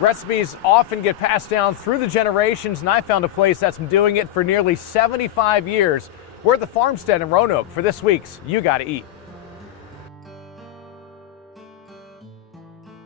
Recipes often get passed down through the generations, and I found a place that's been doing it for nearly 75 years. We're at the Farmstead in Roanoke for this week's You Gotta Eat.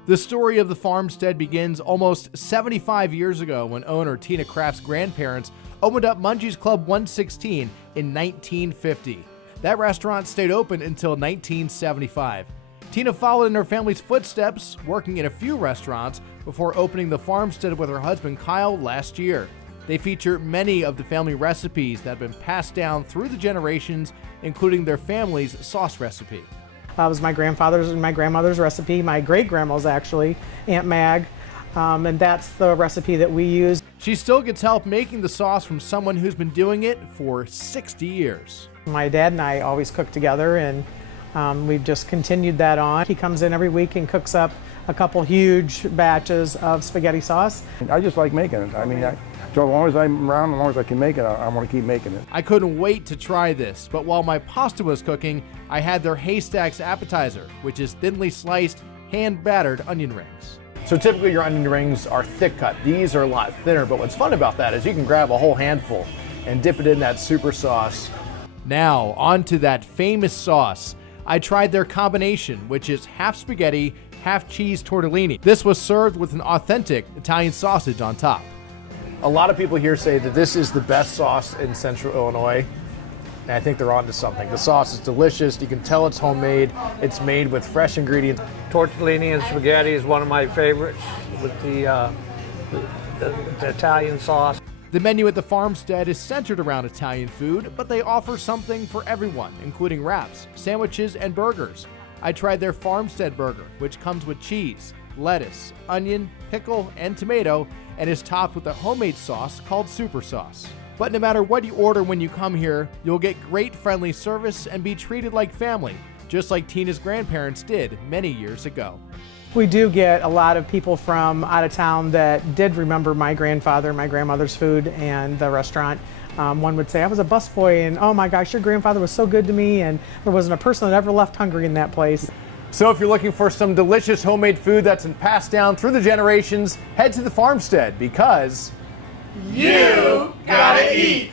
The story of the Farmstead begins almost 75 years ago when owner Tina Kraft's grandparents opened up Mungie's Club 116 in 1950. That restaurant stayed open until 1975. Tina followed in her family's footsteps, working in a few restaurants before opening the Farmstead with her husband Kyle last year. They feature many of the family recipes that have been passed down through the generations, including their family's sauce recipe. That was my grandfather's and my grandmother's recipe, my great-grandma's actually, Aunt Mag, and that's the recipe that we use. She still gets help making the sauce from someone who's been doing it for 60 years. My dad and I always cook together, and we've just continued that on. He comes in every week and cooks up a couple huge batches of spaghetti sauce. I just like making it. I mean, so as long as I'm around, as long as I can make it, I want to keep making it. I couldn't wait to try this, but while my pasta was cooking, I had their Haystacks appetizer, which is thinly sliced, hand-battered onion rings. So typically your onion rings are thick cut. These are a lot thinner, but what's fun about that is you can grab a whole handful and dip it in that super sauce. Now, on to that famous sauce. I tried their combination, which is half spaghetti, half cheese tortellini. This was served with an authentic Italian sausage on top. A lot of people here say that this is the best sauce in Central Illinois, and I think they're onto something. The sauce is delicious. You can tell it's homemade. It's made with fresh ingredients. Tortellini and spaghetti is one of my favorites with the Italian sauce. The menu at the Farmstead is centered around Italian food, but they offer something for everyone, including wraps, sandwiches, and burgers. I tried their Farmstead burger, which comes with cheese, lettuce, onion, pickle, and tomato, and is topped with a homemade sauce called super sauce. But no matter what you order when you come here, you'll get great friendly service and be treated like family, just like Tina's grandparents did many years ago. We do get a lot of people from out of town that did remember my grandfather, my grandmother's food, and the restaurant. One would say, I was a busboy, and oh my gosh, your grandfather was so good to me, and there wasn't a person that ever left hungry in that place. So if you're looking for some delicious homemade food that's been passed down through the generations, head to the Farmstead because you gotta eat.